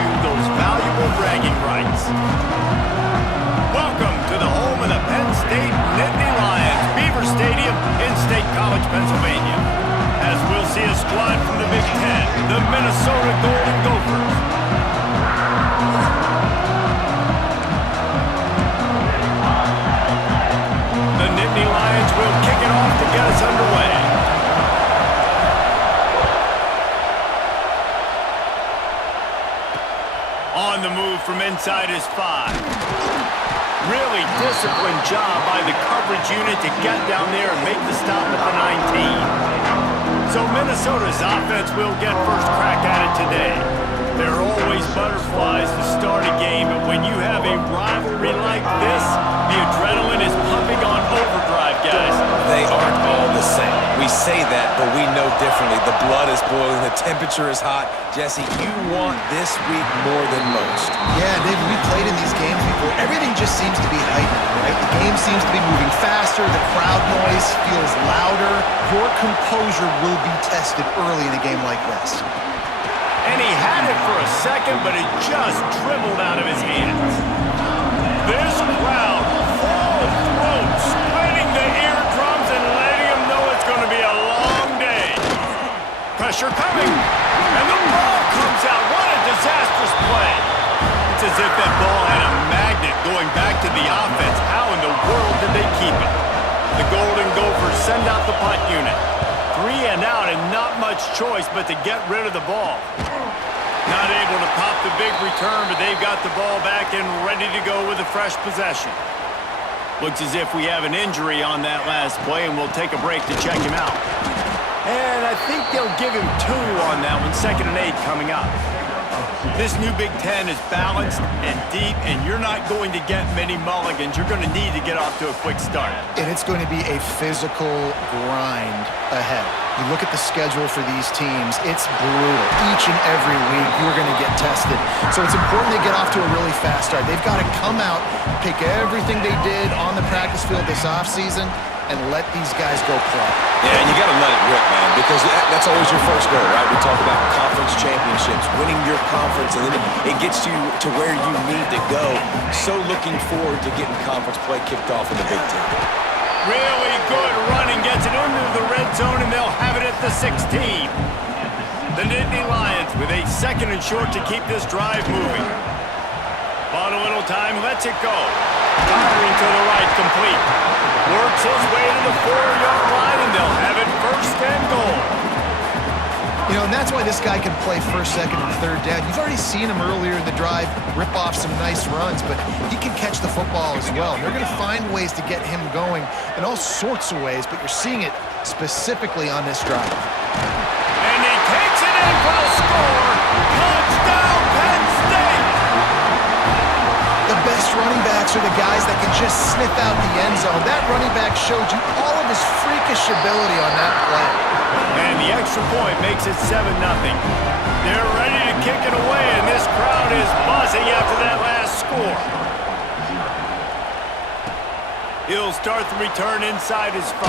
you those valuable bragging rights. Welcome to the home of the Penn State Nittany Lions, Beaver Stadium in State College, Pennsylvania. As we'll see a squad from the Big Ten, the Minnesota Golden Gophers. The Nittany Lions will kick it off to get us underway. On the move from inside his 5. Really disciplined job by the coverage unit to get down there and make the stop at the 19. So Minnesota's offense will get first crack at it today. There are always butterflies to start a game, but when you have a rivalry like this, the adrenaline is pumping on overdrive, guys. They aren't all the same. We say that, but we know differently. The blood is boiling, the temperature is hot. Jesse, you want this week more than most. Yeah, David, we played in these games before. Everything just seems to be heightened, right? The game seems to be moving faster. The crowd noise feels louder. Your composure will be tested early in a game like this. And he had it for a second, but it just dribbled out of his hands. This crowd, full throat, splitting the eardrums and letting him know it's going to be a long day. Pressure coming, and the ball comes out. What a disastrous play. It's as if that ball had a magnet going back to the offense. How in the world did they keep it? The Golden Gophers send out the punt unit. 3 and out, and not much choice but to get rid of the ball. Not able to pop the big return, but they've got the ball back and ready to go with a fresh possession. Looks as if we have an injury on that last play, and we'll take a break to check him out. And I think they'll give him 2 on that one, 2nd and 8 coming up. This new Big Ten is balanced and deep, and you're not going to get many mulligans. You're going to need to get off to a quick start. And it's going to be a physical grind ahead. You look at the schedule for these teams, it's brutal. Each and every week, you're going to get tested. So it's important they get off to a really fast start. They've got to come out, pick everything they did on the practice field this offseason, and let these guys go play. Yeah, and you got to let it rip, man, because that's always your first goal, right? We talk about conference championships, winning your conference, and then it gets you to where you need to go. So looking forward to getting conference play kicked off in the Big Ten. Really good running, gets it into the red zone, and they'll have it at the 16. The Nittany Lions with a 2nd and short to keep this drive moving. Bought a little time, lets it go. Firing to the right, complete. Works his way to the 4-yard line, and they'll have it 1st and goal. You know, and that's why this guy can play 1st, 2nd, and 3rd down. You've already seen him earlier in the drive rip off some nice runs, but he can catch the football as well. And they're going to find ways to get him going in all sorts of ways, but you're seeing it specifically on this drive. And he takes it in for the score. Touchdown, Penn State! The best running backs are the guys that can just sniff out the end zone. That running back showed you all of his freakish ability on that play. And the extra point makes it 7-0. They're ready to kick it away, and this crowd is buzzing after that last score. He'll start the return inside his 5.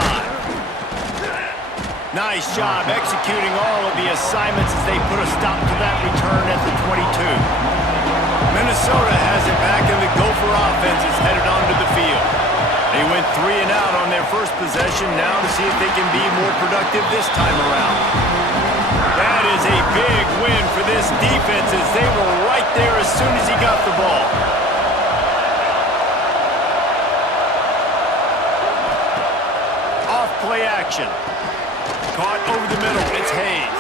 Nice job executing all of the assignments as they put a stop to that return at the 22. Minnesota has it back, and the Gopher offense is headed onto the field. They went 3 and out on their first possession, now to see if they can be more productive this time around. That is a big win for this defense as they were right there as soon as he got the ball. Off play action. Caught over the middle, it's Hayes.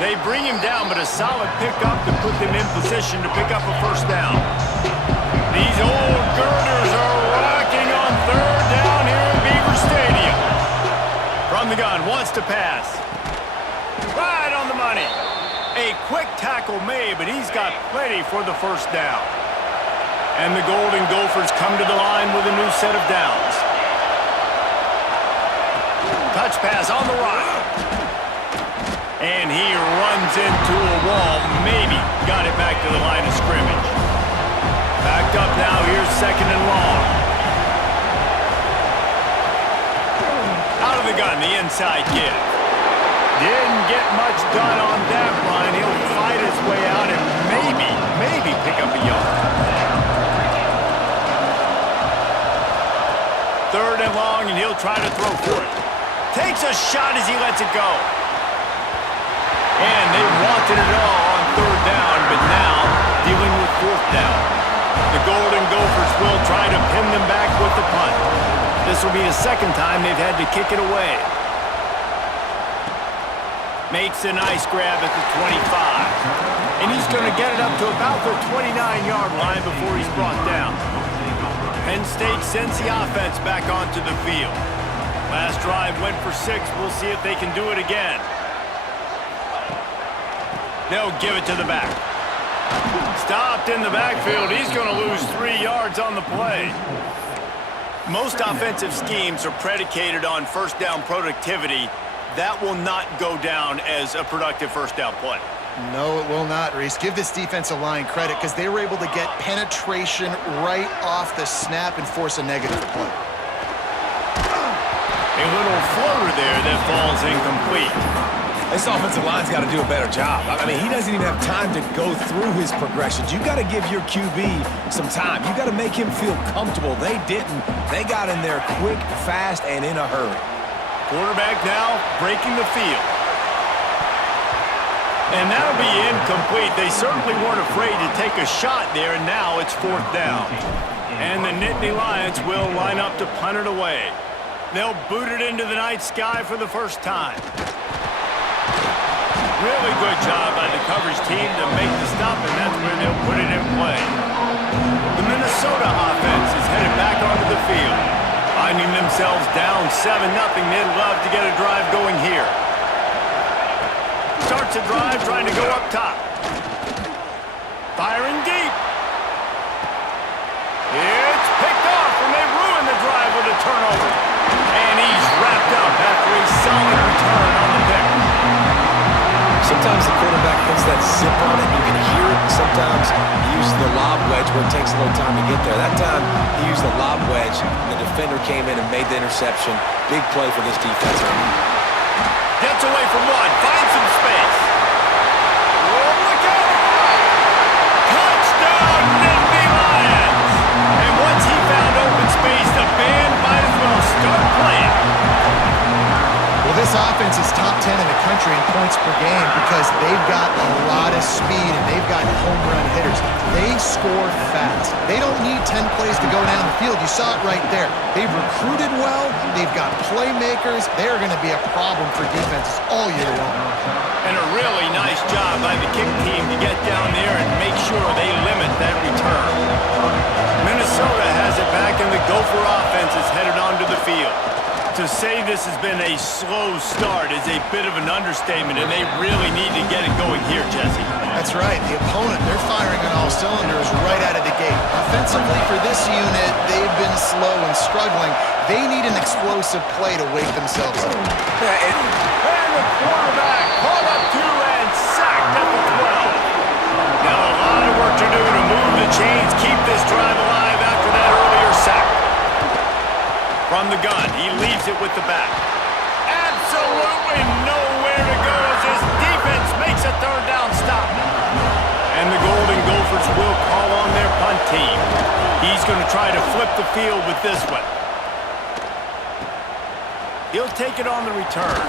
They bring him down, but a solid pickup to put them in position to pick up a 1st down. These old girders are rocking on 3rd down here in Beaver Stadium. From the gun, wants to pass. Right on the money. A quick tackle made, but he's got plenty for the 1st down. And the Golden Gophers come to the line with a new set of downs. Touch pass on the right. And he runs into a wall. Maybe got it back to the line of scrimmage. Backed up now. Here's 2nd and long. Out of the gun, the inside give. Didn't get much done on that run. He'll fight his way out and maybe pick up a yard. 3rd and long, and he'll try to throw for it. Takes a shot as he lets it go. And they wanted it all on 3rd down, but now dealing with 4th down. The Golden Gophers will try to pin them back with the punt. This will be the 2nd time they've had to kick it away. Makes a nice grab at the 25. And he's going to get it up to about the 29-yard line before he's brought down. Penn State sends the offense back onto the field. Last drive went for 6. We'll see if they can do it again. They'll give it to the back. Stopped in the backfield. He's going to lose 3 yards on the play. Most offensive schemes are predicated on 1st down productivity. That will not go down as a productive 1st down play. No, it will not, Reese. Give this defensive line credit because they were able to get penetration right off the snap and force a negative play. A little floater there that falls incomplete. This offensive line's got to do a better job. I mean, he doesn't even have time to go through his progressions. You got to give your QB some time. You got to make him feel comfortable. They didn't. They got in there quick, fast, and in a hurry. Quarterback now breaking the field. And that'll be incomplete. They certainly weren't afraid to take a shot there, and now it's 4th down. And the Nittany Lions will line up to punt it away. They'll boot it into the night sky for the 1st time. Really good job by the coverage team to make the stop, and that's where they'll put it in play. The Minnesota offense is headed back onto the field. Finding themselves down 7-0, they'd love to get a drive going here. Starts a drive trying to go up top. Firing deep. It's picked off, and they ruin the drive with a turnover. And he's wrapped up after a solid return on the pick. Sometimes the quarterback puts that zip on it. You can hear it. Sometimes he uses the lob wedge where it takes a little time to get there. That time he used the lob wedge, and the defender came in and made the interception. Big play for this defense. Gets away from one. Finds some space. Oh, look out! Touchdown, Nittany Lions! And once he found open space, the band might as well start playing. Well, this offense is top 10 in the country in points per game because they've got a lot of speed and they've got home run hitters. They score fast. They don't need 10 plays to go down the field. You saw it right there. They've recruited well. They've got playmakers. They're going to be a problem for defenses all year long. And a really nice job by the kick team to get down there and make sure they limit that return. Minnesota has it back, and the Gopher offense is headed onto the field. To say this has been a slow start is a bit of an understatement, and they really need to get it going here, Jesse. That's right. The opponent, they're firing on all cylinders right out of the gate. Offensively for this unit, they've been slow and struggling. They need an explosive play to wake themselves up. And the quarterback caught up to and sacked at the 12. Now a lot of work to do to move the chains, keep this drive alive after that earlier sack. From the gun, he leaves it with the back. Absolutely nowhere to go as his defense makes a 3rd down stop. And the Golden Gophers will call on their punt team. He's going to try to flip the field with this one. He'll take it on the return.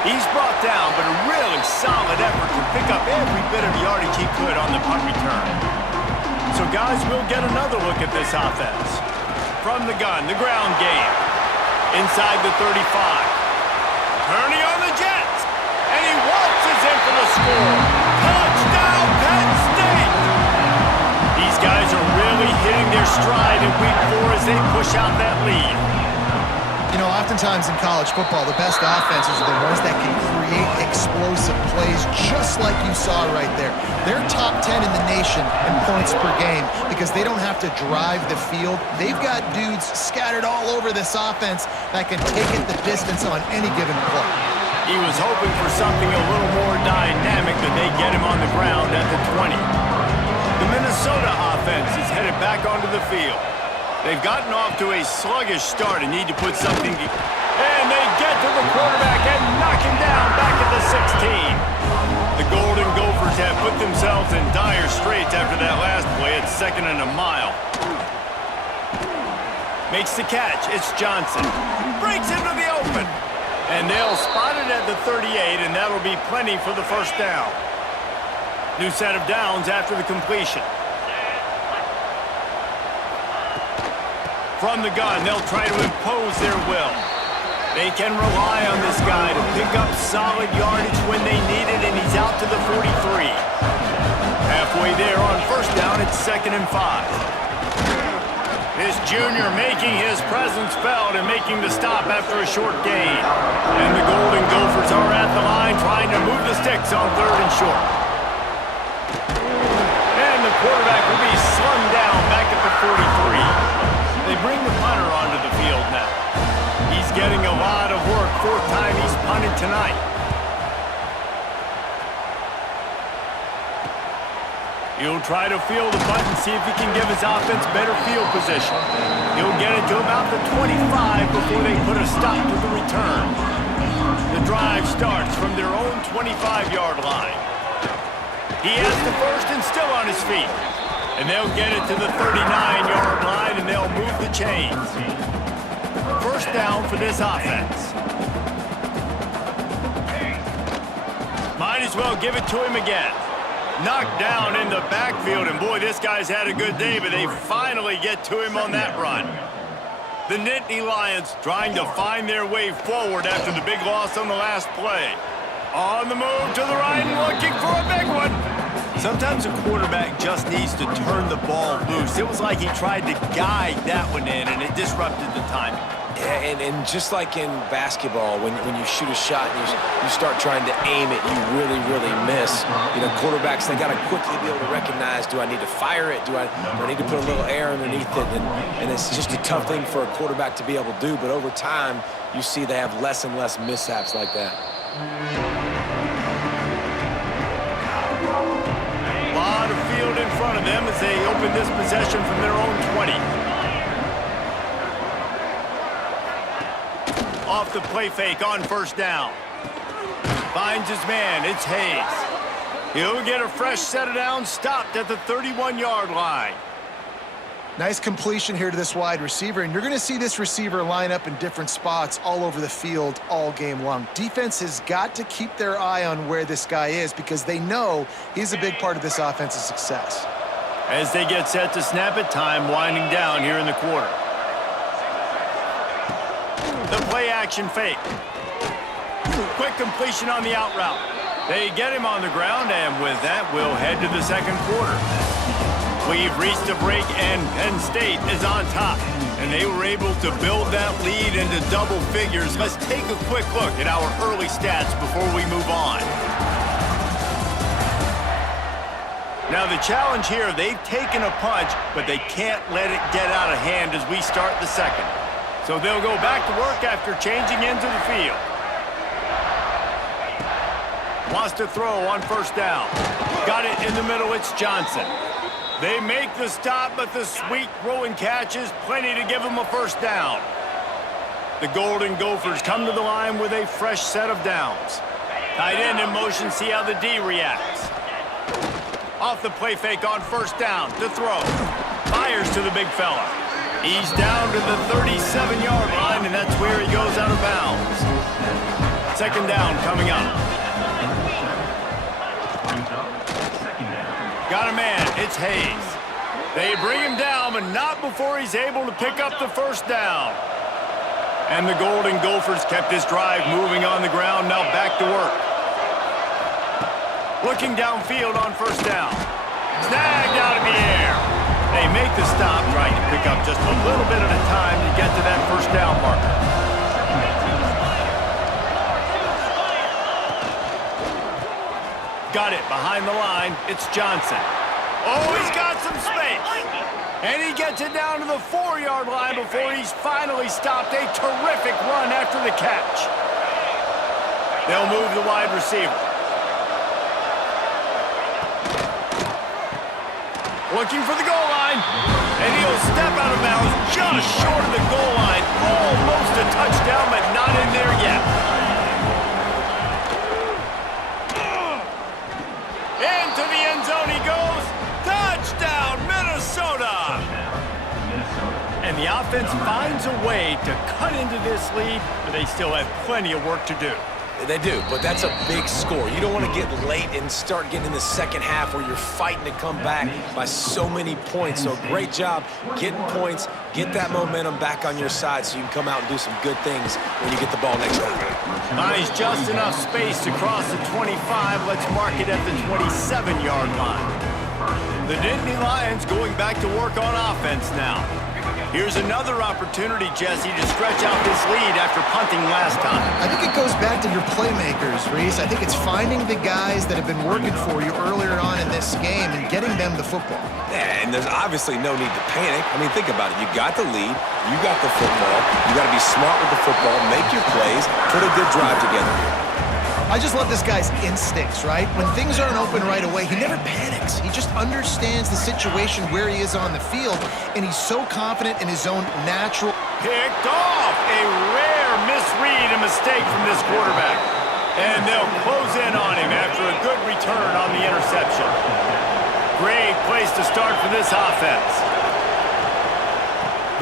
He's brought down, but a really solid effort to pick up every bit of yardage he could on the punt return. So guys, we'll get another look at this offense. From the gun, the ground game. Inside the 35. Turning on the Jets. And he waltzes in for the score. Touchdown, Penn State! These guys are really hitting their stride in week 4 as they push out that lead. You know, oftentimes in college football, the best offenses are the ones that can create explosive plays just like you saw right there. They're top 10 in the nation in points per game because they don't have to drive the field. They've got dudes scattered all over this offense that can take it the distance on any given play. He was hoping for something a little more dynamic, but they get him on the ground at the 20. The Minnesota offense is headed back onto the field. They've gotten off to a sluggish start and need to put something... And they get to the quarterback and knock tracking down back at the 16. The Golden Gophers have put themselves in dire straits after that last play. It's 2nd and a mile. Makes the catch. It's Johnson. Breaks into the open. And they'll spot it at the 38, and that'll be plenty for the first down. New set of downs after the completion. From the gun, they'll try to impose their will. They can rely on this guy to pick up solid yardage when they need it, and he's out to the 43. Halfway there on first down, it's 2nd and 5. This junior making his presence felt and making the stop after a short gain. And the Golden Gophers are at the line trying to move the sticks on 3rd and short. And the quarterback will be slung down back at the 43. They bring the punter onto the field now. He's getting a lot of work. 4th time he's punted tonight. He'll try to field the punt and see if he can give his offense better field position. He'll get it to about the 25 before they put a stop to the return. The drive starts from their own 25-yard line. He has the first and still on his feet. And they'll get it to the 39-yard line, and they'll move the chains. First down for this offense. Might as well give it to him again. Knocked down in the backfield, and boy, this guy's had a good day, but they finally get to him on that run. The Nittany Lions trying to find their way forward after the big loss on the last play. On the move to the right, looking for a big one. Sometimes a quarterback just needs to turn the ball loose. It was like he tried to guide that one in, and it disrupted the timing. Yeah, and just like in basketball, when you shoot a shot and you start trying to aim it, you really, really miss. You know, quarterbacks, they got to quickly be able to recognize, do I need to fire it? Do I need to put a little air underneath it? And it's just a tough thing for a quarterback to be able to do. But over time, you see they have less and less mishaps like that. A lot of field in front of them as they open this possession from their own 20. Off the play fake on first down. Finds his man. It's Hayes. He'll get a fresh set of downs, stopped at the 31-yard line. Nice completion here to this wide receiver, and you're going to see this receiver line up in different spots all over the field all game long. Defense has got to keep their eye on where this guy is because they know he's a big part of this offense's success. As they get set to snap it, time winding down here in the quarter. The play action fake. Quick completion on the out route. They get him on the ground, and with that, we'll head to the second quarter. We've reached a break, and Penn State is on top. And they were able to build that lead into double figures. Let's take a quick look at our early stats before we move on. Now, the challenge here, they've taken a punch, but they can't let it get out of hand as we start the second. So they'll go back to work after changing into the field. Wants to throw on first down. Got it in the middle, it's Johnson. They make the stop, but the sweet throwing catch is plenty to give them a first down. The Golden Gophers come to the line with a fresh set of downs. Tight end in motion, see how the D reacts. Off the play fake on first down to throw. Fires to the big fella. He's down to the 37-yard line, and that's where he goes out of bounds. Second down coming up. Got a man, it's Hayes. They bring him down, but not before he's able to pick up the first down. And the Golden Gophers kept this drive moving on the ground, now back to work. Looking downfield on first down. Snagged out of the air. They make the stop, trying to pick up just a little bit at a time to get to that first down marker. Got it behind the line. It's Johnson. Oh, he's got some space. And he gets it down to the 4-yard line before he's finally stopped. A terrific run after the catch. They'll move the wide receiver. Looking for the goal line, and he'll step out of bounds just short of the goal line. Almost a touchdown, but not in there yet. offense finds a way to cut into this lead, but they still have plenty of work to do. They do, but that's a big score. You don't want to get late and start getting in the second half where you're fighting to come back by so many points. So great job getting points, get that momentum back on your side so you can come out and do some good things when you get the ball next time. Nice, just enough space to cross the 25. Let's mark it at the 27-yard line. The Nittany Lions going back to work on offense now. Here's another opportunity, Jesse, to stretch out this lead after punting last time. I think it goes back to your playmakers, Reese. I think it's finding the guys that have been working for you earlier on in this game and getting them the football. Yeah, and there's obviously no need to panic. I mean, think about it. You got the lead. You got the football. You got to be smart with the football, make your plays, put a good drive together here. I just love this guy's instincts, right? When things aren't open right away, he never panics. He just understands the situation where he is on the field, and he's so confident in his own natural... Picked off! A rare misread and mistake from this quarterback. And they'll close in on him after a good return on the interception. Great place to start for this offense.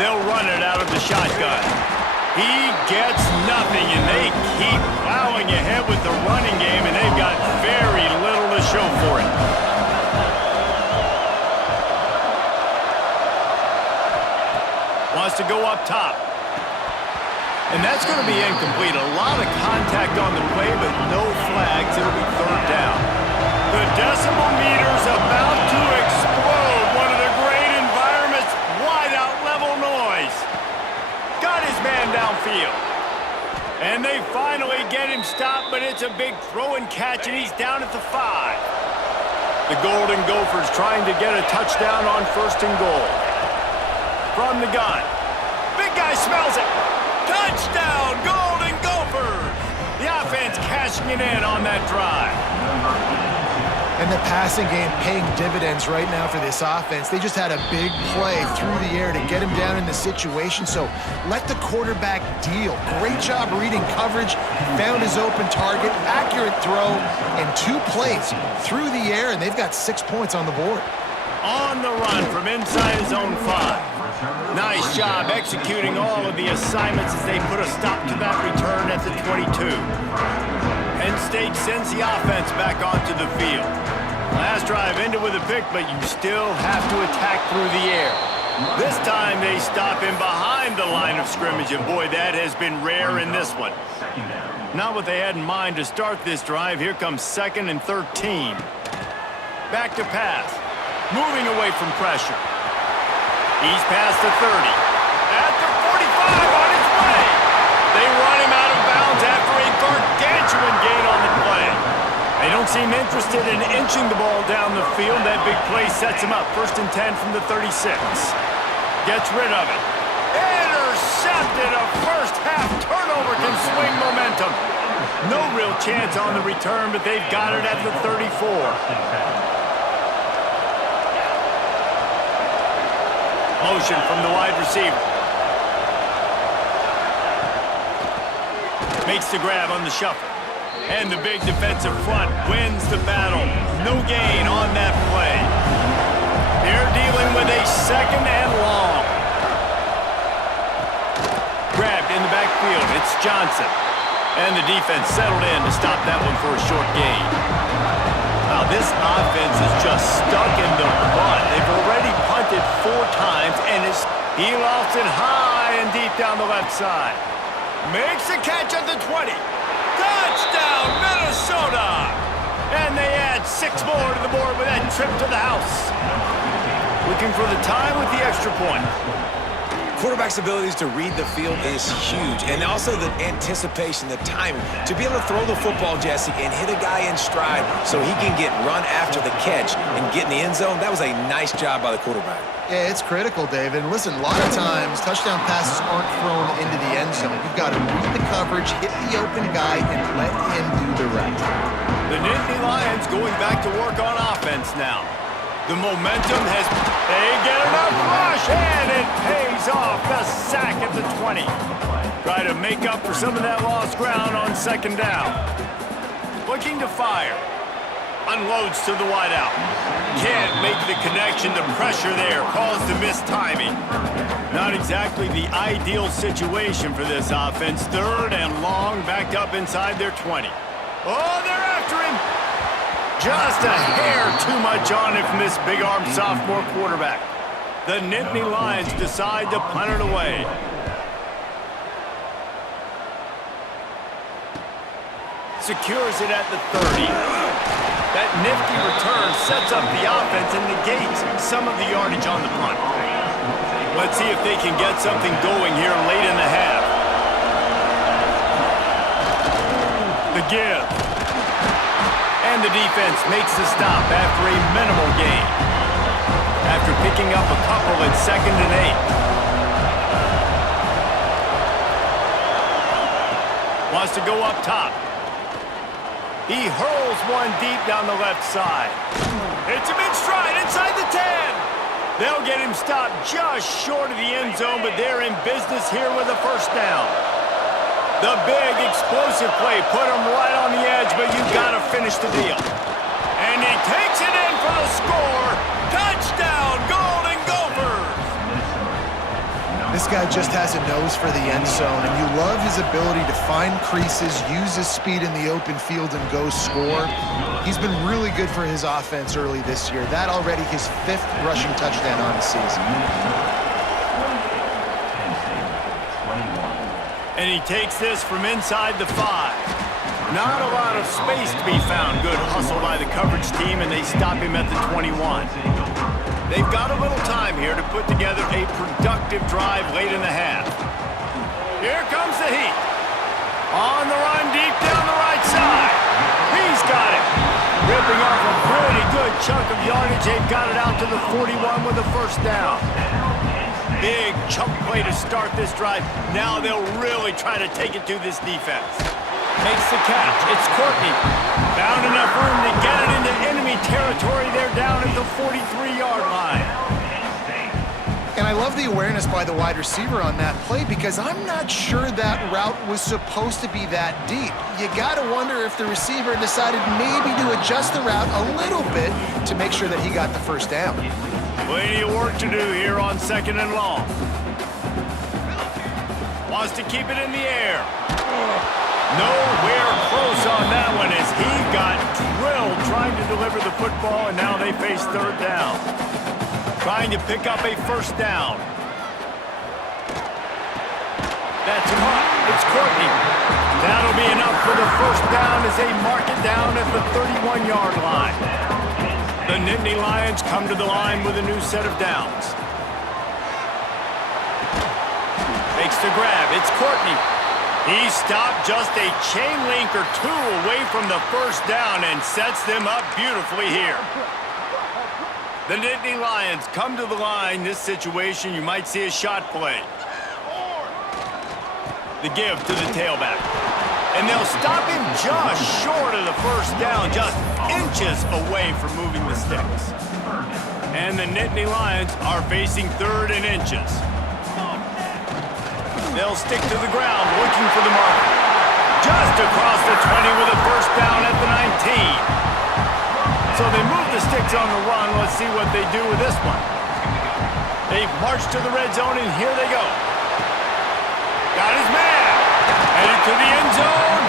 They'll run it out of the shotgun. He gets nothing, and they keep plowing ahead with the running game, and they've got very little to show for it. Wants to go up top. And that's going to be incomplete. A lot of contact on the play, but no flags. It'll be third down. The decimal meter's about to explode. One of the great environments. Wide out level noise. Got his man downfield. And they finally get him stopped, but it's a big throw and catch, and he's down at the 5. The Golden Gophers trying to get a touchdown on 1st and goal. From the gun. Big guy smells it. Touchdown, Golden Gophers! The offense cashing it in on that drive. And the passing game paying dividends right now for this offense. They just had a big play through the air to get him down in the situation. So let the quarterback deal. Great job reading coverage. Found his open target. Accurate throw. And 2 plays through the air, and they've got 6 points on the board. On the run from inside his own 5. Nice job executing all of the assignments as they put a stop to that return at the 22. Penn State sends the offense back onto the field. Last drive ended with a pick, but you still have to attack through the air. This time they stop him behind the line of scrimmage, and boy, that has been rare in this one. Not what they had in mind to start this drive. Here comes 2nd and 13. Back to pass. Moving away from pressure. He's past the 30. At the 45 on his way. They run him out of bounds after a gargantuan gain on the play. They don't seem interested in inching the ball down the field. That big play sets him up. 1st and 10 from the 36. Gets rid of it. Intercepted. A first-half turnover can swing momentum. No real chance on the return, but they've got it at the 34. Motion from the wide receiver. Makes the grab on the shuffle. And the big defensive front wins the battle. No gain on that play. They're dealing with a 2nd and long. Grabbed in the backfield. It's Johnson. And the defense settled in to stop that one for a short gain. Wow, this offense is just stuck in the mud. They've already punted 4 times, and he lost it high and deep down the left side. Makes the catch at the 20. Touchdown, Minnesota! And they add 6 more to the board with that trip to the house. Looking for the time with the extra point. Quarterback's abilities to read the field is huge, and also the anticipation, the timing. To be able to throw the football, Jesse, and hit a guy in stride so he can get run after the catch and get in the end zone, that was a nice job by the quarterback. Yeah, it's critical, David. And listen, a lot of times, touchdown passes aren't thrown into the end zone. You've got to read the coverage, hit the open guy, and let him do the rest. The Nittany Lions going back to work on offense now. The momentum has... They get enough rush, and it pays off. The sack at the 20. Try to make up for some of that lost ground on 2nd down. Looking to fire. Unloads to the wideout. can't make the connection. The pressure there caused the missed timing. Not exactly the ideal situation for this offense. 3rd and long, backed up inside their 20. Oh, they're after him. Just a hair too much on it from this big-armed sophomore quarterback. The Nittany Lions decide to punt it away. Secures it at the 30. That nifty return sets up the offense and negates some of the yardage on the punt. Let's see if they can get something going here late in the half. The give. And the defense makes the stop after a minimal gain. After picking up a couple at 2nd and 8. Wants to go up top. He hurls one deep down the left side. It's him in stride inside the 10. They'll get him stopped just short of the end zone, but they're in business here with a 1st down. The big explosive play put him right on the edge, but you've got to finish the deal. And he takes it in for the score. Touchdown, Golden Gophers! This guy just has a nose for the end zone, and you love his ability to find creases, use his speed in the open field, and go score. He's been really good for his offense early this year. That already his 5th rushing touchdown on the season. And he takes this from inside the 5. Not a lot of space to be found. Good hustle by the coverage team, and they stop him at the 21. They've got a little time here to put together a productive drive late in the half. Here comes the heat. On the run deep down the right side. He's got it. Ripping off a pretty good chunk of yardage. They've got it out to the 41 with a 1st down. Big chunk play to start this drive. Now they'll really try to take it to this defense. Makes the catch. It's Courtney. Found enough room to get it into enemy territory. They're down at the 43-yard line. And I love the awareness by the wide receiver on that play because I'm not sure that route was supposed to be that deep. You got to wonder if the receiver decided maybe to adjust the route a little bit to make sure that he got the 1st down. Plenty of work to do here on 2nd and long. Wants to keep it in the air. Nowhere close on that one as he got drilled trying to deliver the football, and now they face 3rd down. Trying to pick up a 1st down. That's caught. It's Courtney. That'll be enough for the 1st down as they mark it down at the 31-yard line. The Nittany Lions come to the line with a new set of downs. Makes the grab. It's Courtney. He stopped just a chain link or 2 away from the 1st down and sets them up beautifully here. The Nittany Lions come to the line. This situation, you might see a shot play. The give to the tailback. And they'll stop him just short of the 1st down, just inches away from moving the sticks. And the Nittany Lions are facing 3rd and inches. They'll stick to the ground, looking for the marker. Just across the 20 with a 1st down at the 19. So they move the sticks on the run. Let's see what they do with this one. They've marched to the red zone, and here they go. Got his man. Headed to the end zone.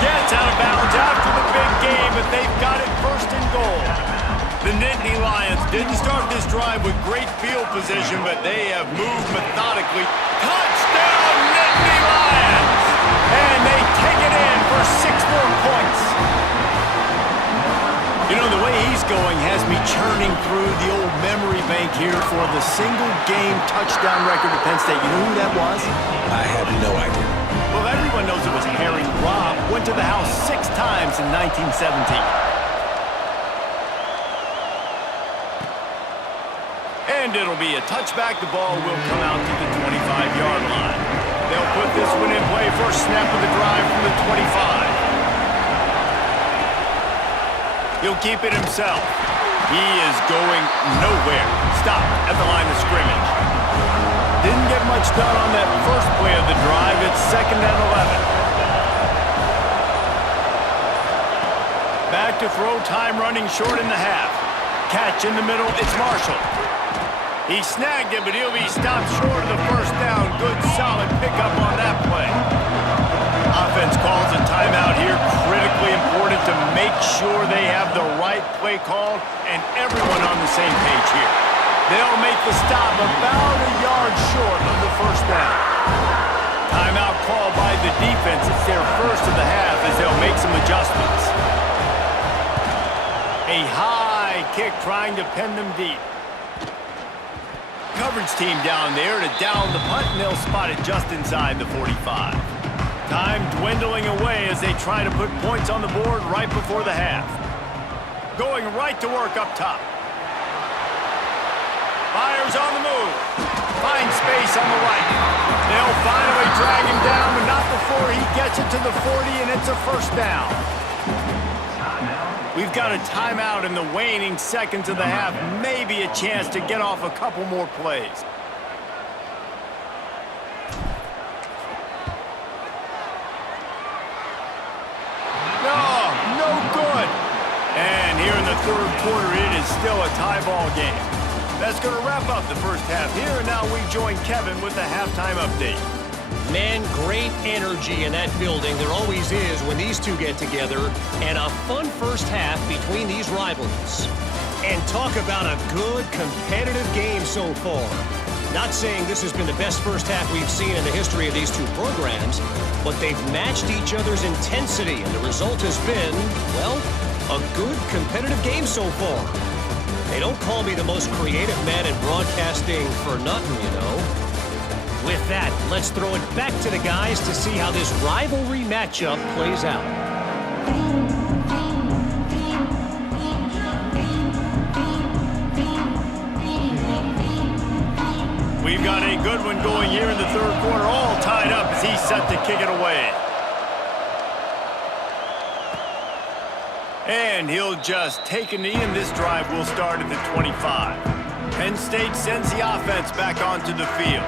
Gets out of bounds after the big game, but they've got it 1st and goal. The Nittany Lions didn't start this drive with great field position, but they have moved methodically. Touchdown, Nittany Lions! And they take it in for 6 more points. You know, the way he's going has me churning through the old memory bank here for the single-game touchdown record at Penn State. You know who that was? I have no idea. Well, everyone knows it was Harry Robb. Went to the house 6 times in 1917. And it'll be a touchback. The ball will come out to the 25-yard line. They'll put this one in play. First snap of the drive from the 25. He'll keep it himself. He is going nowhere. Stop at the line of scrimmage. Didn't get much done on that first play of the drive. It's 2nd and 11. Back to throw, time running short in the half. catch in the middle. It's Marshall. He snagged it, but he'll be stopped short of the first down. Good, solid pickup on that play. Offense calls a timeout here. Critically important to make sure they have the right play called and everyone on the same page here. They'll make the stop about a yard short of the first down. Timeout called by the defense. It's their first of the half as they'll make some adjustments. A high kick trying to pin them deep. Coverage team down there to down the punt, and they'll spot it just inside the 45. Time dwindling away as they try to put points on the board right before the half. Going right to work up top. Fires on the move. Finds space on the right. They'll finally drag him down, but not before he gets it to the 40, and it's a first down. We've got a timeout in the waning seconds of the half. Maybe a chance to get off a couple more plays. No good. And here in the third quarter, it is still a tie ball game. That's going to wrap up the first half here, and now we join Kevin with the halftime update. Man, great energy in that building. There always is when these two get together, and a fun first half between these rivalries. And talk about a good, competitive game so far. Not saying this has been the best first half we've seen in the history of these two programs, but they've matched each other's intensity, and the result has been, well, a good, competitive game so far. They don't call me the most creative man in broadcasting for nothing, you know. With that, let's throw it back to the guys to see how this rivalry matchup plays out. We've got a good one going here in the third quarter, all tied up as he's set to kick it away. And he'll just take a knee, and this drive will start at the 25. Penn State sends the offense back onto the field.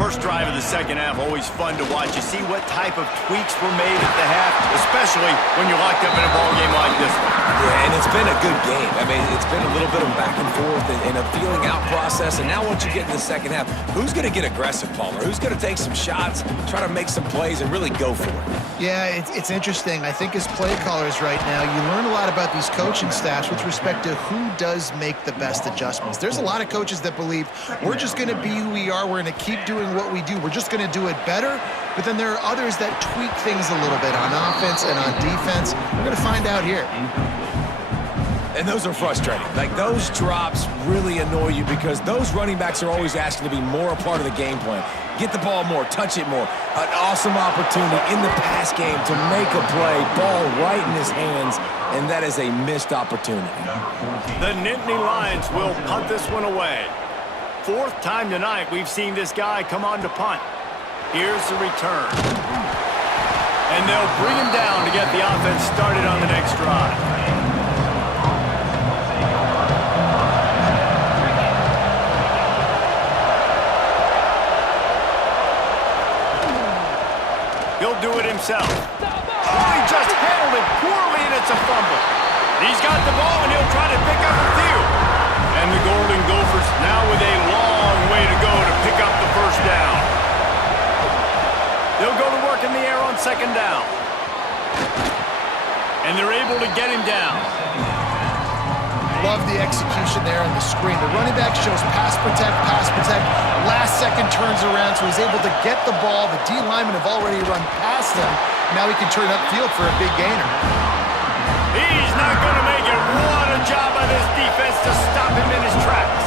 First drive of the second half, always fun to watch. You see what type of tweaks were made at the half, especially when you're locked up in a ball game like this one. Yeah, and it's been a good game. I mean, it's been a little bit of back and forth and a feeling out process. And now once you get in the second half, who's going to get aggressive, Palmer? Who's going to take some shots, try to make some plays, and really go for it? Yeah, it's interesting. I think as play callers right now, you learn a lot about these coaching staffs with respect to who does make the best adjustments. There's a lot of coaches that believe we're just going to be who we are. We're going to keep doing what we do. We're just going to do it better. But then there are others that tweak things a little bit on offense and on defense. We're going to find out here. And those are frustrating. Like, those drops really annoy you because those running backs are always asking to be more a part of the game plan. Get the ball more, touch it more. An awesome opportunity in the pass game to make a play, ball right in his hands, and that is a missed opportunity. The Nittany Lions will punt this one away. Fourth time tonight we've seen this guy come on to punt. Here's the return. And they'll bring him down to get the offense started on the next drive. He'll do it himself. Oh, he just handled it poorly, and it's a fumble. He's got the ball, and he'll try to pick up a few. And the Golden Gophers now with a long way to go to pick up the first down. They'll go to work in the air on second down. And they're able to get him down. Love the execution there on the screen. The running back shows pass protect, last second turns around, so he's able to get the ball. The D linemen have already run past him. Now he can turn upfield for a big gainer. He's not going to make it. What a job by this defense to stop him in his tracks.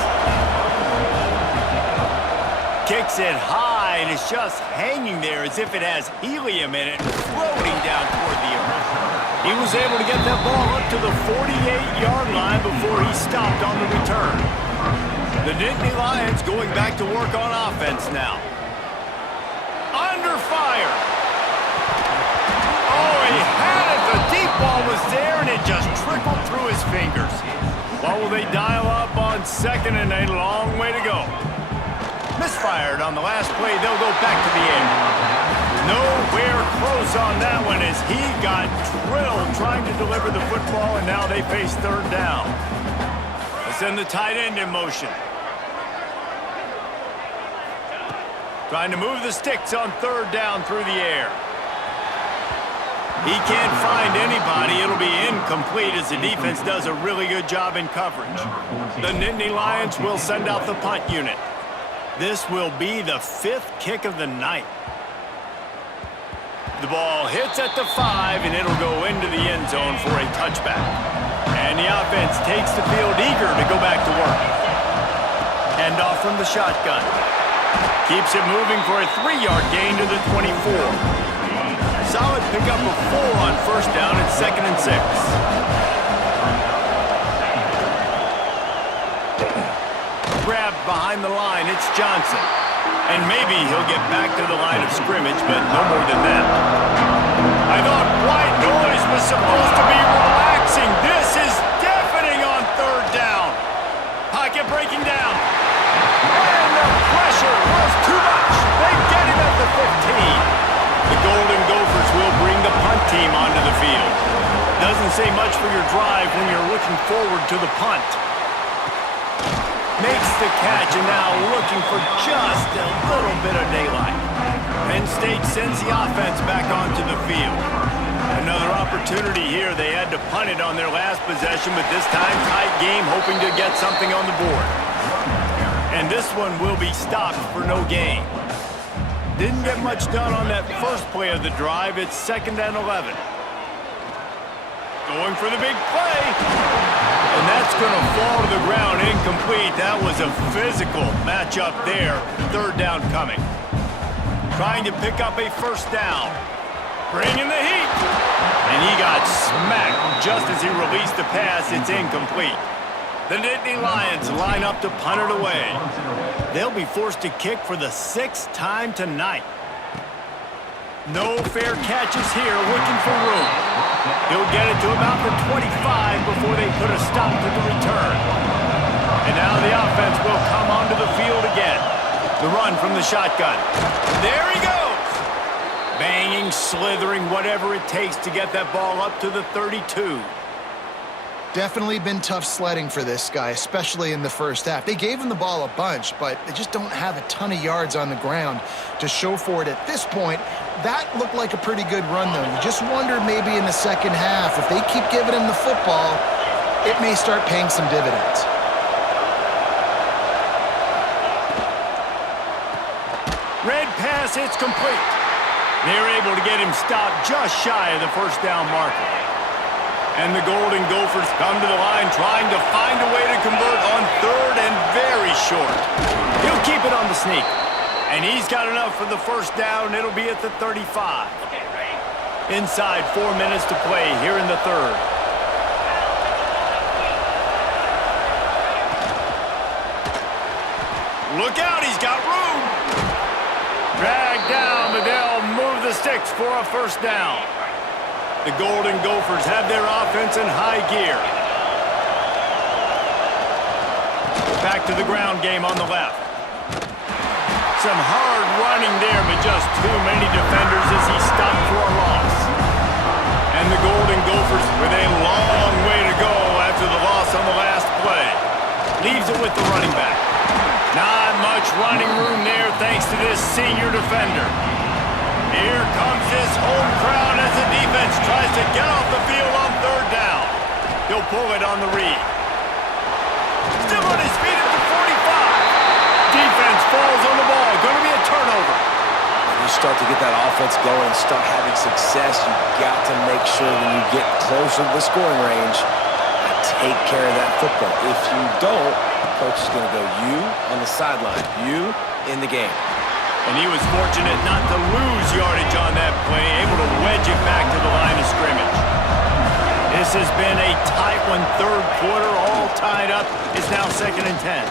Kicks it high, and it's just hanging there as if it has helium in it, floating down toward the earth. He was able to get that ball up to the 48-yard line before he stopped on the return. The Nittany Lions going back to work on offense now. Under fire. Oh, he had it. The deep ball was there, and it just trickled through his fingers. What will they dial up on second, and a long way to go? Misfired on the last play. They'll go back to the air. Nowhere close on that one as he got drilled trying to deliver the football, and now they face third down. Send the tight end in motion. Trying to move the sticks on third down through the air. He can't find anybody. It'll be incomplete as the defense does a really good job in coverage. The Nittany Lions will send out the punt unit. This will be the 5th kick of the night. The ball hits at the 5, and it'll go into the end zone for a touchback. And the offense takes the field eager to go back to work. Hand off from the shotgun. Keeps it moving for a 3-yard gain to the 24. Solid pickup of 4 on first down at 2nd and 6. Grabbed behind the line, it's Johnson. And maybe he'll get back to the line of scrimmage, but no more than that. I thought white noise was supposed to be relaxing. This is deafening on third down. Pocket breaking down. And the pressure was too much. They get him at the 15. The Golden Gophers will bring the punt team onto the field. Doesn't say much for your drive when you're looking forward to the punt. Makes the catch and now looking for just a little bit of daylight. Penn State sends the offense back onto the field. Another opportunity here. They had to punt it on their last possession, but this time tight game, hoping to get something on the board. And this one will be stopped for no gain. Didn't get much done on that first play of the drive. It's 2nd and 11. Going for the big play. And that's going to fall to the ground incomplete. That was a physical matchup there. Third down coming. Trying to pick up a first down. Bringing the heat. And he got smacked just as he released the pass. It's incomplete. The Nittany Lions line up to punt it away. They'll be forced to kick for the 6th time tonight. No fair catches here, looking for room. He'll get it to about the 25 before they put a stop to the return. And now the offense will come onto the field again. The run from the shotgun. There he goes! Banging, slithering, whatever it takes to get that ball up to the 32. Definitely been tough sledding for this guy, especially in the first half. They gave him the ball a bunch, but they just don't have a ton of yards on the ground to show for it at this point. That looked like a pretty good run, though. You just wonder maybe in the second half, if they keep giving him the football, it may start paying some dividends. Red pass, it's complete. They're able to get him stopped just shy of the first down marker. And the Golden Gophers come to the line trying to find a way to convert on third and very short. He'll keep it on the sneak. And he's got enough for the first down. It'll be at the 35. Inside 4 minutes to play here in the third. Look out, he's got room. Dragged down, but they'll move the sticks for a first down. The Golden Gophers have their offense in high gear. Back to the ground game on the left. Some hard running there, but just too many defenders as he stopped for a loss. And the Golden Gophers with a long way to go after the loss on the last play. Leaves it with the running back. Not much running room there thanks to this senior defender. Here comes his home crowd as the defense tries to get off the field on third down. He'll pull it on the read. Still on his feet at the 45. Defense falls on the ball. Going to be a turnover. When you start to get that offense going, start having success, you got to make sure when you get closer to the scoring range, take care of that football. If you don't, coach is going to go you on the sideline, you in the game. And he was fortunate not to lose yardage on that play, able to wedge it back to the line of scrimmage. This has been a tight one, third quarter, all tied up. It's now 2nd and 10.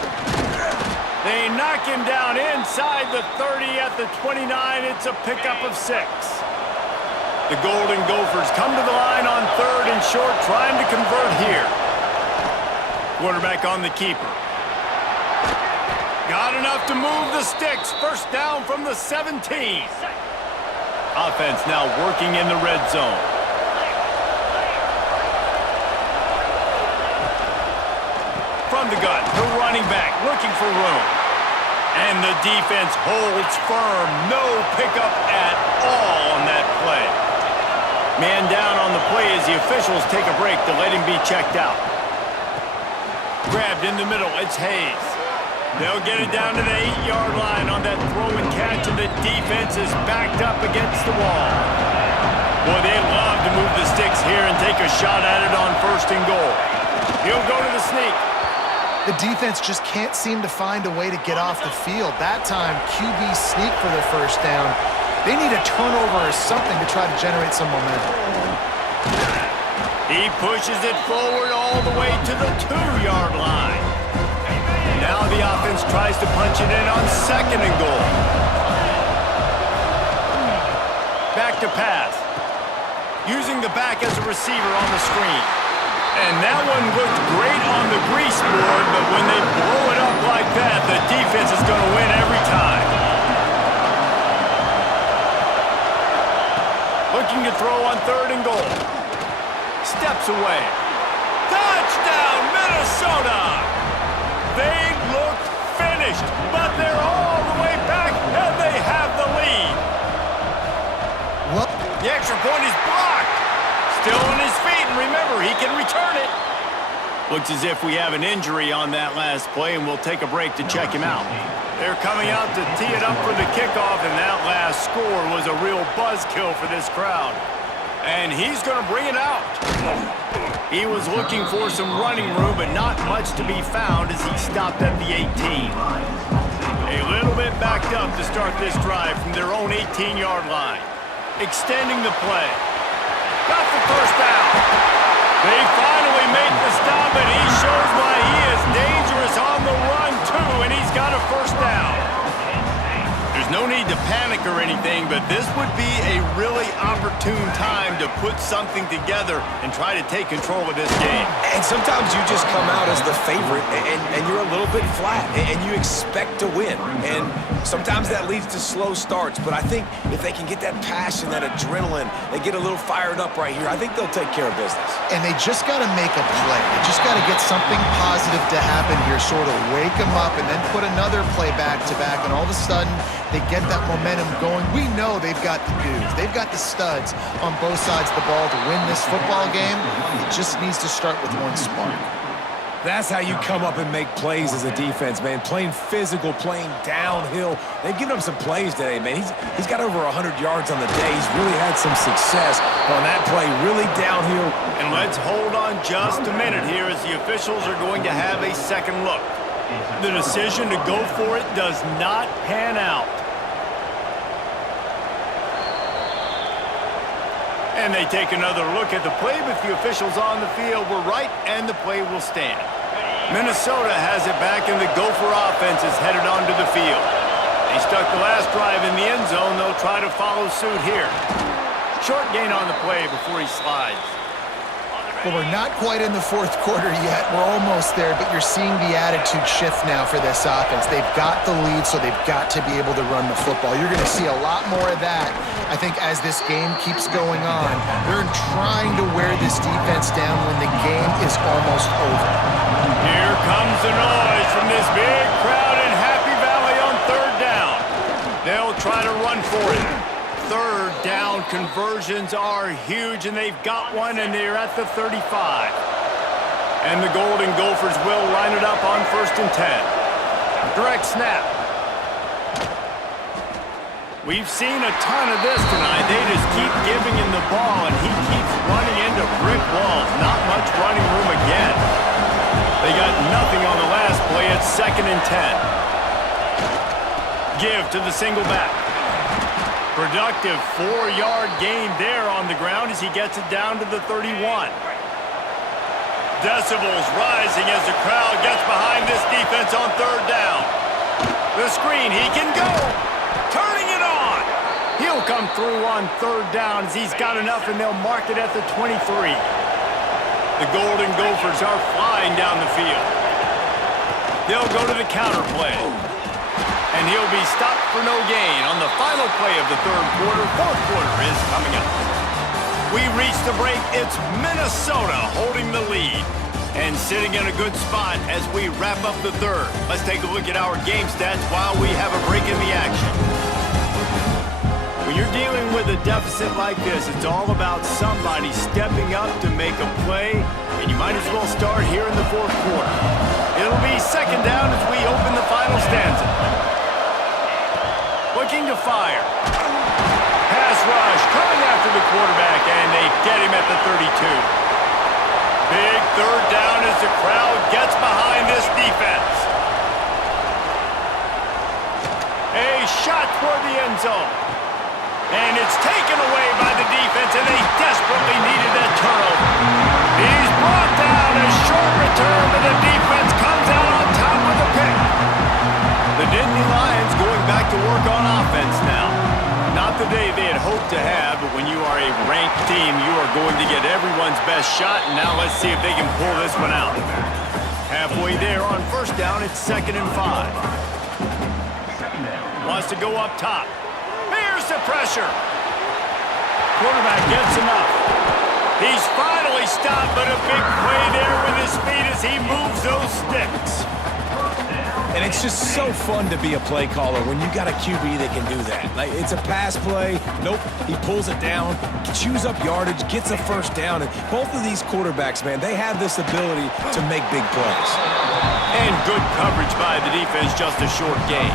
They knock him down inside the 30 at the 29. It's a pickup of 6. The Golden Gophers come to the line on third and short, trying to convert here. Quarterback on the keeper. Got enough to move the sticks. First down from the 17. Offense now working in the red zone. From from the gun. The running back looking for room. And the defense holds firm. No pickup at all on that play. Man down on the play as the officials take a break to let him be checked out. Grabbed in the middle. It's Hayes. They'll get it down to the 8-yard line on that throw and catch, and the defense is backed up against the wall. Boy, they love to move the sticks here and take a shot at it on 1st and goal. He'll go to the sneak. The defense just can't seem to find a way to get off the field. That time, QB sneak for their 1st down. They need a turnover or something to try to generate some momentum. He pushes it forward all the way to the 2-yard line. Now the offense tries to punch it in on 2nd and goal. Back to pass. Using the back as a receiver on the screen. And that one looked great on the grease board, but when they blow it up like that, the defense is going to win every time. Looking to throw on 3rd and goal. Steps away. Touchdown, Minnesota! They look finished, but they're all the way back, and they have the lead. Well, the extra point is blocked. Still on his feet, and remember, he can return it. Looks as if we have an injury on that last play, and we'll take a break to check him out. They're coming out to tee it up for the kickoff, and that last score was a real buzzkill for this crowd. And he's going to bring it out. He was looking for some running room, but not much to be found as he stopped at the 18. A little bit backed up to start this drive from their own 18-yard line. Extending the play. Got the 1st down. They finally make the stop, and he shows why he is dangerous on the run, too, and he's got a 1st down. There's no need to panic or anything, but this would be a really opportune time to put something together and try to take control of this game. And sometimes you just come out as the favorite, and you're a little bit flat, and you expect to win. And sometimes that leads to slow starts, but I think if they can get that passion, that adrenaline, they get a little fired up right here, I think they'll take care of business. And they just got to make a play. They just got to get something positive to happen here, sort of wake them up, and then put another play back-to-back, and all of a sudden, they get that momentum going. We know they've got the dudes. They've got the studs on both sides of the ball to win this football game. It just needs to start with one spark. That's how you come up and make plays as a defense, man. Playing physical, playing downhill. They've given him some plays today, man. He's got over 100 yards on the day. He's really had some success on that play, really downhill. And let's hold on just a minute here as the officials are going to have a second look. The decision to go for it does not pan out. And they take another look at the play, but the officials on the field were right, and the play will stand. Minnesota has it back, and the Gopher offense is headed onto the field. They stuck the last drive in the end zone. They'll try to follow suit here. Short gain on the play before he slides. Well, we're not quite in the 4th quarter yet. We're almost there, but you're seeing the attitude shift now for this offense. They've got the lead, so they've got to be able to run the football. You're going to see a lot more of that, I think, as this game keeps going on. They're trying to wear this defense down when the game is almost over. Here comes the noise from this big crowd in Happy Valley on 3rd down. They'll try to run for it. 3rd down conversions are huge, and they've got one, and they're at the 35. And the Golden Gophers will line it up on 1st and 10. Direct snap. We've seen a ton of this tonight. They just keep giving him the ball, and he keeps running into brick walls. Not much running room again. They got nothing on the last play. It's 2nd and 10. Give to the single back. Productive 4-yard gain there on the ground as he gets it down to the 31. Decibels rising as the crowd gets behind this defense on 3rd down. The screen, he can go. Turning it on. He'll come through on 3rd down as he's got enough, and they'll mark it at the 23. The Golden Gophers are flying down the field. They'll go to the counter play. And he'll be stopped for no gain on the final play of the 3rd quarter. 4th quarter is coming up. We reach the break. It's Minnesota holding the lead. And sitting in a good spot as we wrap up the third. Let's take a look at our game stats while we have a break in the action. When you're dealing with a deficit like this, it's all about somebody stepping up to make a play, and you might as well start here in the fourth quarter. It'll be second down as we open the final stanza. Looking to fire. Pass rush coming after the quarterback, and they get him at the 32. Big third down as the crowd gets behind this defense. A shot toward the end zone. And it's taken away by the defense, and they desperately needed that turnover. He's brought down. A short return, but the defense comes out on top with a pick. The Nittany Lions going back to work on offense now. Not the day they had hoped to have, but when you are a ranked team, you are going to get everyone's best shot, and now let's see if they can pull this one out. Halfway there on first down, it's 2nd and 5. Wants to go up top. Here's the pressure. Quarterback gets enough. He's finally stopped, but a big play there with his feet as he moves those sticks. And it's just so fun to be a play caller when you got a QB that can do that. Like, it's a pass play. Nope, he pulls it down, chews up yardage, gets a first down. And both of these quarterbacks, man, they have this ability to make big plays. And good coverage by the defense, just a short gain.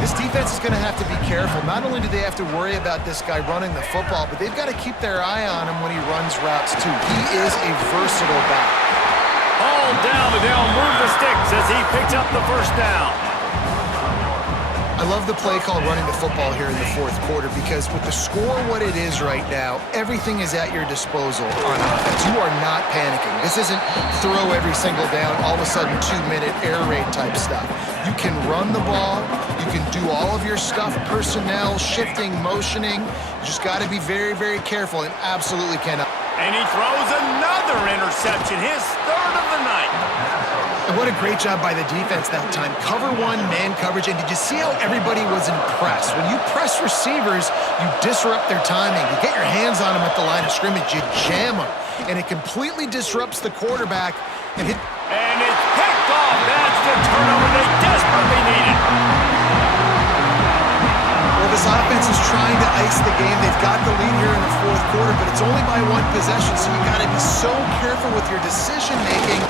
This defense is going to have to be careful. Not only do they have to worry about this guy running the football, but they've got to keep their eye on him when he runs routes, too. He is a versatile back. All down, but they'll move the sticks as he picks up the first down. I love the play call running the football here in the fourth quarter because with the score what it is right now, everything is at your disposal on offense. You are not panicking. This isn't throw every single down, all of a sudden 2-minute air raid type stuff. You can run the ball. You can do all of your stuff, personnel, shifting, motioning. You just got to be very, very careful and absolutely cannot. And he throws another interception, his third of the night. And what a great job by the defense that time. Cover one, man coverage, and did you see how everybody was impressed? When you press receivers, you disrupt their timing. You get your hands on them at the line of scrimmage, you jam them, and it completely disrupts the quarterback. And it's picked off. That's the turnover they desperately needed. Well, this offense is trying to ice the game. They've got the lead here in the fourth quarter, but it's only by one possession, so you got to be so careful with your decision-making.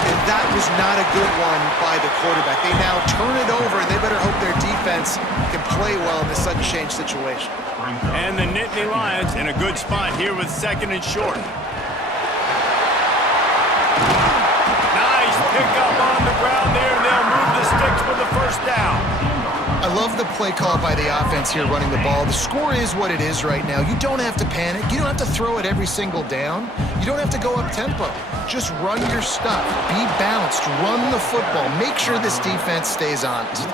And that was not a good one by the quarterback. They now turn it over, and they better hope their defense can play well in this sudden change situation. And the Nittany Lions in a good spot here with 2nd and short. Nice pickup on the ground there, and they'll move the sticks for the first down. I love the play call by the offense here running the ball. The score is what it is right now. You don't have to panic. You don't have to throw it every single down. You don't have to go up tempo. Just run your stuff. Be balanced. Run the football. Make sure this defense stays honest.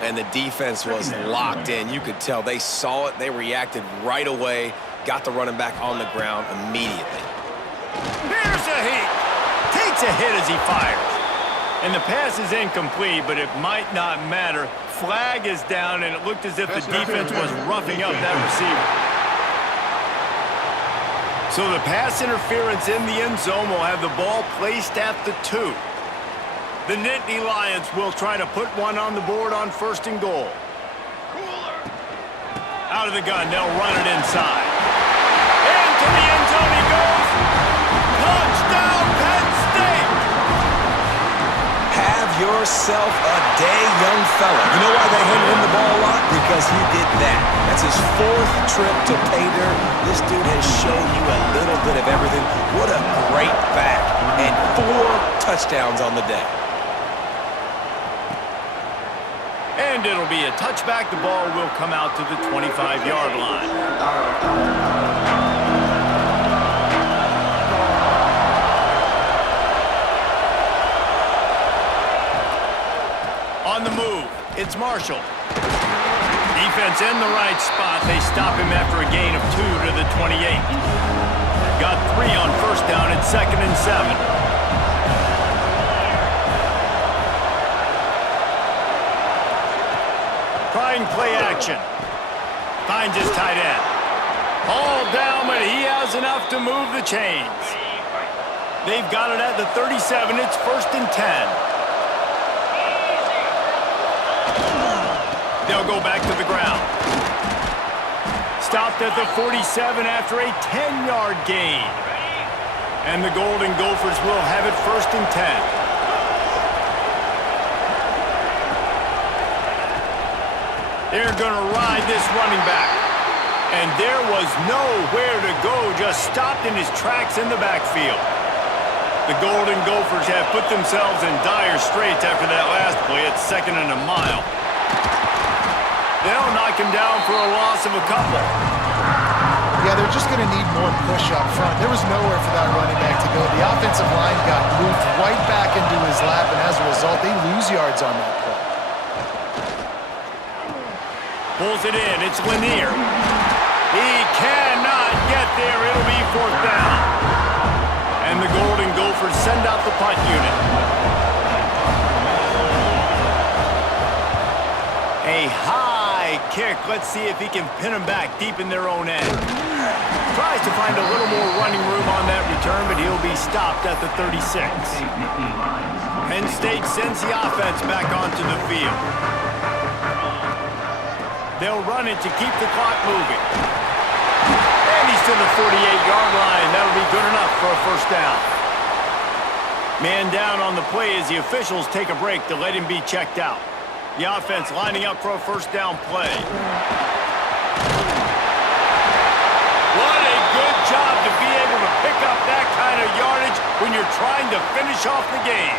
And the defense was locked in. You could tell they saw it. They reacted right away. Got the running back on the ground immediately. Here's a heat. Takes a hit as he fires. And the pass is incomplete, but it might not matter. Flag is down, and it looked as if the defense was roughing up that receiver. So the pass interference in the end zone will have the ball placed at the 2. The Nittany Lions will try to put one on the board on 1st and goal. Out of the gun, they'll run it inside. Into the end zone he goes. Touchdown, Penn State! Have yourself a day, young fella. You know why they hand him the ball a lot? Because he did that. That's his 4th trip to pay dirt. This dude has shown you a little bit of everything. What a great back. And 4 touchdowns on the day. And it'll be a touchback. The ball will come out to the 25-yard line. On the move, it's Marshall. Defense in the right spot. They stop him after a gain of 2 to the 28. Got 3 on first down at 2nd and 7. Trying play action. Finds his tight end. All down, but he has enough to move the chains. They've got it at the 37. It's 1st and 10. They'll go back to the ground. Stopped at the 47 after a 10-yard gain. And the Golden Gophers will have it 1st and 10. They're going to ride this running back. And there was nowhere to go, just stopped in his tracks in the backfield. The Golden Gophers have put themselves in dire straits after that last play at 2nd and a mile. They'll knock him down for a loss of a couple. Yeah, they're just going to need more push up front. There was nowhere for that running back to go. The offensive line got moved right back into his lap, and as a result, they lose yards on that play. Pulls it in. It's Lanier. He cannot get there. It'll be 4th down. And the Golden Gophers send out the punt unit. A high kick. Let's see if he can pin them back deep in their own end. Tries to find a little more running room on that return, but he'll be stopped at the 36. Penn State sends the offense back onto the field. They'll run it to keep the clock moving. And he's to the 48-yard line. That'll be good enough for a 1st down. Man down on the play as the officials take a break to let him be checked out. The offense lining up for a 1st down play. What a good job to be able to pick up that kind of yardage when you're trying to finish off the game.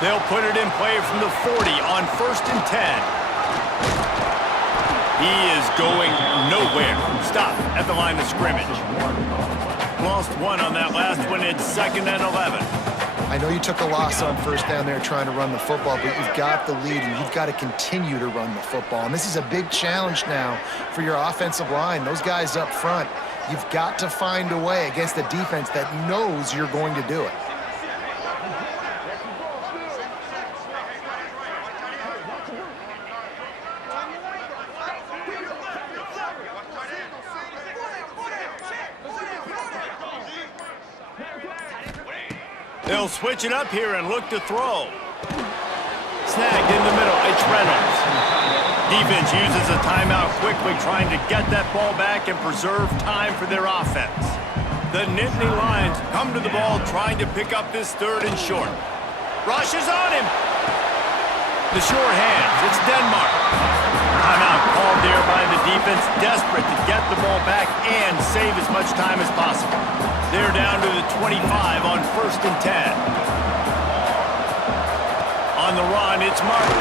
They'll put it in play from the 40 on 1st and 10. He is going nowhere. Stop at the line of scrimmage. Lost one on that last one. It's 2nd and 11. I know you took a loss on 1st down there trying to run the football, but you've got the lead, and you've got to continue to run the football. And this is a big challenge now for your offensive line. Those guys up front, you've got to find a way against a defense that knows you're going to do it. They'll switch it up here and look to throw. Snagged in the middle. It's Reynolds. Defense uses a timeout quickly, trying to get that ball back and preserve time for their offense. The Nittany Lions come to the ball, trying to pick up this 3rd and short. Rush is on him. The sure hands. It's Denmark. Timeout called there by the defense, desperate to get the ball back and save as much time as possible. They're down to the 25 on 1st and 10. On the run, it's Martin.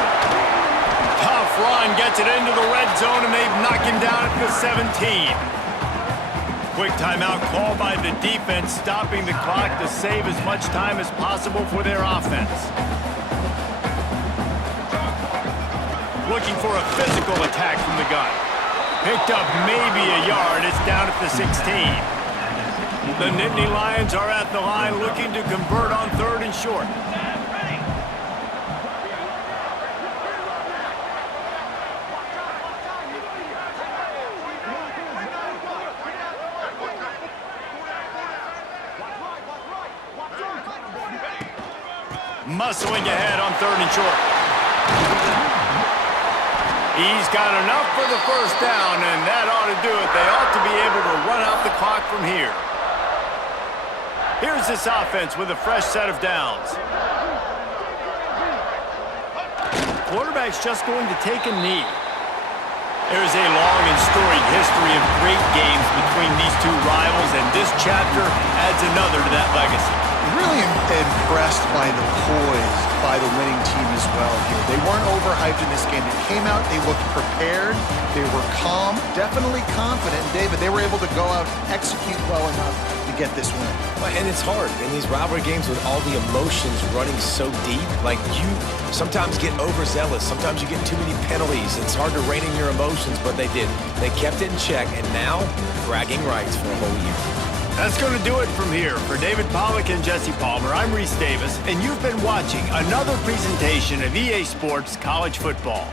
Tough run, gets it into the red zone, and they've knocked him down at the 17. Quick timeout called by the defense, stopping the clock to save as much time as possible for their offense. Looking for a physical attack from the gun. Picked up maybe a yard. It's down at the 16. The Nittany Lions are at the line looking to convert on 3rd and short. Muscling ahead on 3rd and short. He's got enough for the 1st down, and that ought to do it. They ought to be able to run out the clock from here. Here's this offense with a fresh set of downs. Quarterback's just going to take a knee. There's a long and storied history of great games between these two rivals, and this chapter adds another to that legacy. Really impressed by the poise by the winning team as well here. They weren't overhyped in this game. They came out, they looked prepared, they were calm, definitely confident. And David, they were able to go out and execute well enough to get this win. Well, and it's hard in these rivalry games with all the emotions running so deep. Like, you sometimes get overzealous. Sometimes you get too many penalties. It's hard to rein in your emotions, but they did. They kept it in check, and now bragging rights for a whole year. That's going to do it from here. For David Pollack and Jesse Palmer, I'm Reese Davis, and you've been watching another presentation of EA Sports College Football.